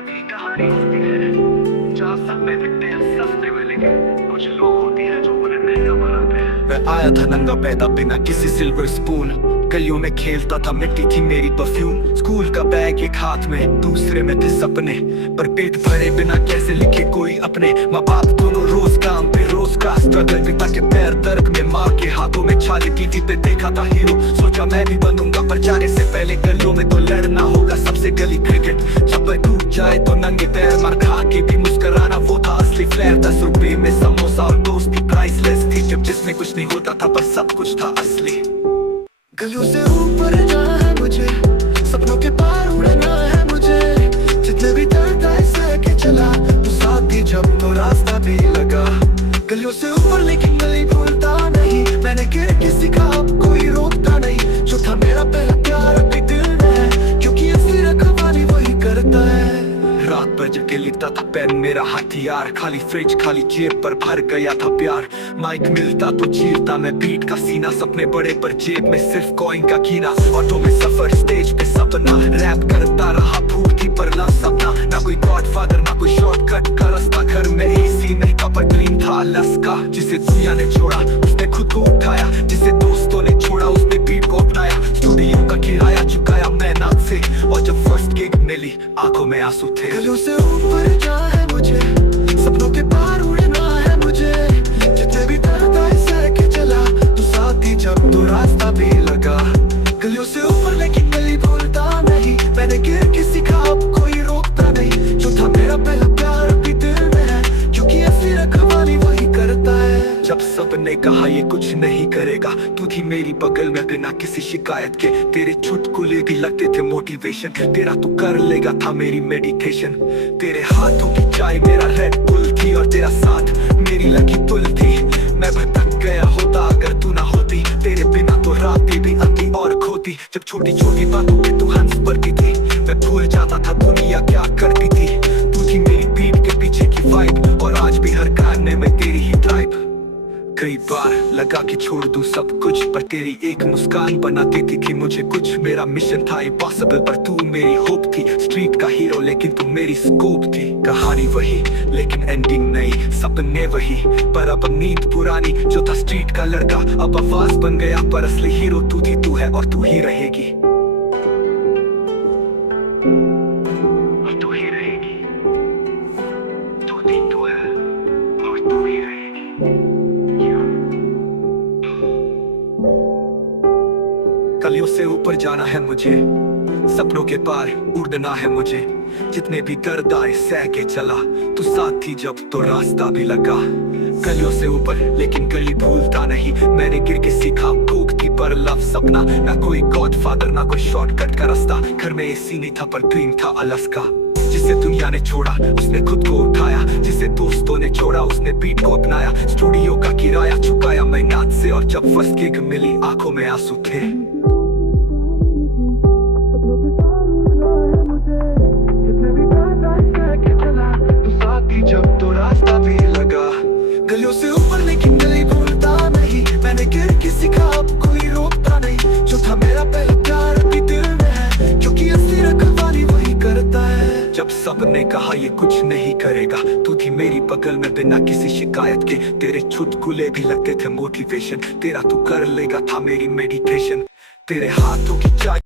भी कहानी होती है जहाँ सब में दिखते हैं सस्ते में, लेकिन कुछ लोग होते हैं जो उन्हें महंगा बनाते हैं। मैं आया था नंगा पैदा बिना किसी सिल्वर स्पून, गलियों में खेलता था, मिट्टी थी मेरी परफ्यूम। स्कूल का बैग एक हाथ में, दूसरे में थे सपने, पर पेट भरे बिना कैसे लिखे कोई अपने। माँ बाप दोनों रोज काम पे रोज का स्ट्रगल, पिता के पैर दर्द में, माँ के हाथों में छाले। टीवी पे देखा था हीरो, सोचा मैं भी बनूंगा, पर जाने से पहले गलियों में तो लड़ना होगा सबसे। गली क्रिकेट जब टूट जाए तो नंगे पैर, मार खा के भी मुस्कुराना वो था असली फ्लेयर। 10 रुपए में समोसा और दोस्ती प्राइसलेस थी, जब जिसमें कुछ नहीं होता था पर सब कुछ था असली। गलियों से ऊपर जाना है मुझे, सपनों के पार उड़ना है मुझे, जितने भी दर्द आए सह के चला, तो साथ ही जब तो रास्ता भी लगा। गलियों से ऊपर लेकिन गली भूलता नहीं, मैंने गिर के सीखा अब कोई रोकता नहीं। जो था मेरा पहला प्यार अभी दिल में है, क्योंकि असली रखवाली वही करता है। रात भर जग के लिखता था पेन मेरा हथियार, खाली फ्रिज खाली जेब पर भर गया था प्यार। माइक मिलता तो चीरता मैं बीट का सीना, सपने बड़े पर जेब में सिर्फ कॉइन का कीना। ऑटो में सफर स्टेज पे सपना, रैप करता रहा भूख थी पर ला सपना। ना कोई गॉडफादर ना कोई शॉर्टकट का रास्ता, घर में एसी नहीं था पर ड्रीम था लस्का। जिसे दुनिया ने छोड़ा उसने खुद को उठाया, जिसे दोस्तों ने छोड़ा उसने बीट को अपनाया। स्टूडियो का किराया चुकाया मेहनत से, और जब फर्स्ट गिग मिली आंखों में आंसू थे। गलियों से ऊपर जाना है मुझे, सपनों के पार उड़ना है मुझे, जितने भी दर्द आए सह के चला, तो साथ ही जब तो रास्ता भी लगा। गलियों से ऊपर लेकिन गली भूलता नहीं, मैंने गिर के सीखा अब कोई रोकता नहीं। जो था मेरा पहला प्यार अभी दिल में है, क्योंकि असली रखवाली वही करता है। जब सबने कहा ये कुछ नहीं करेगा, तू थी मेरी बगल में बिना किसी शिकायत के। तेरे चुटकुले भी लगते थे मोटिवेशन, तेरा तू कर लेगा था मेरी मेडिटेशन। तेरे हाथों की चाय मेरा रेड बुल थी, और तेरा साथ मेरी लकी तुल थी। मैं भटक गया होता अगर तू ना होती, तेरे बिना तो रातें भी आती और खोती। जब छोटी छोटी बातों पे तू हंस पड़ती थी, मैं भूल जाता था दुनिया क्या करती थी। तू थी मेरी पीठ के पीछे की वाइब, और आज भी हर गाने में तेरी ही ड्राइव। कई बार लगा कि छोड़ दूं सब कुछ, पर तेरी एक मुस्कान बना देती थी मुझे कुछ। मेरा मिशन था इम्पॉसिबल पर तू मेरी होप थी, स्ट्रीट का हीरो लेकिन तू मेरी स्कोप थी। कहानी वही लेकिन एंडिंग नहीं, सपने वही पर अब नींद पुरानी। जो था स्ट्रीट का लड़का अब आवाज बन गया, पर असली हीरो तू थी, तू है और तू ही रहेगी। तू ही रहेगी, तू थी, तू है और तू ही रहेगी। गलियों से ऊपर जाना है मुझे, सपनों के पार उड़ना है मुझे, जितने भी दर्द आए सह के चला, तू साथ थी जब तो रास्ता भी लगा। गलियों से ऊपर लेकिन गली भूलता नहीं, मैंने गिर के सीखा भूख थी पर लव सपना। ना कोई गॉडफादर ना कोई शॉर्टकट का रास्ता, घर में एसी नहीं था पर ड्रीम था अलास्का। जिसे दुनिया ने छोड़ा उसने खुद को उठाया, जिसे दोस्तों ने छोड़ा उसने बीट को अपनाया। स्टूडियो का किराया चुकाया मेहनत से, और जब फर्स्ट गिग मिली आंखों में आंसू थे। जब तो रास्ता भी लगा। गलियों से ऊपर लेकिन गली भूलता नहीं, मैंने गिर के सीखा अब कोई रोकता नहीं। जो था मेरा पहला प्यार अभी दिल में है, क्योंकि असली रखवाली वही करता है। जब सबने कहा ये कुछ नहीं करेगा, तू थी मेरी बगल में बिना किसी शिकायत के। तेरे चुटकुले भी लगते थे मोटिवेशन, तेरा तू कर लेगा था मेरी मेडिटेशन। तेरे हाथों की चाय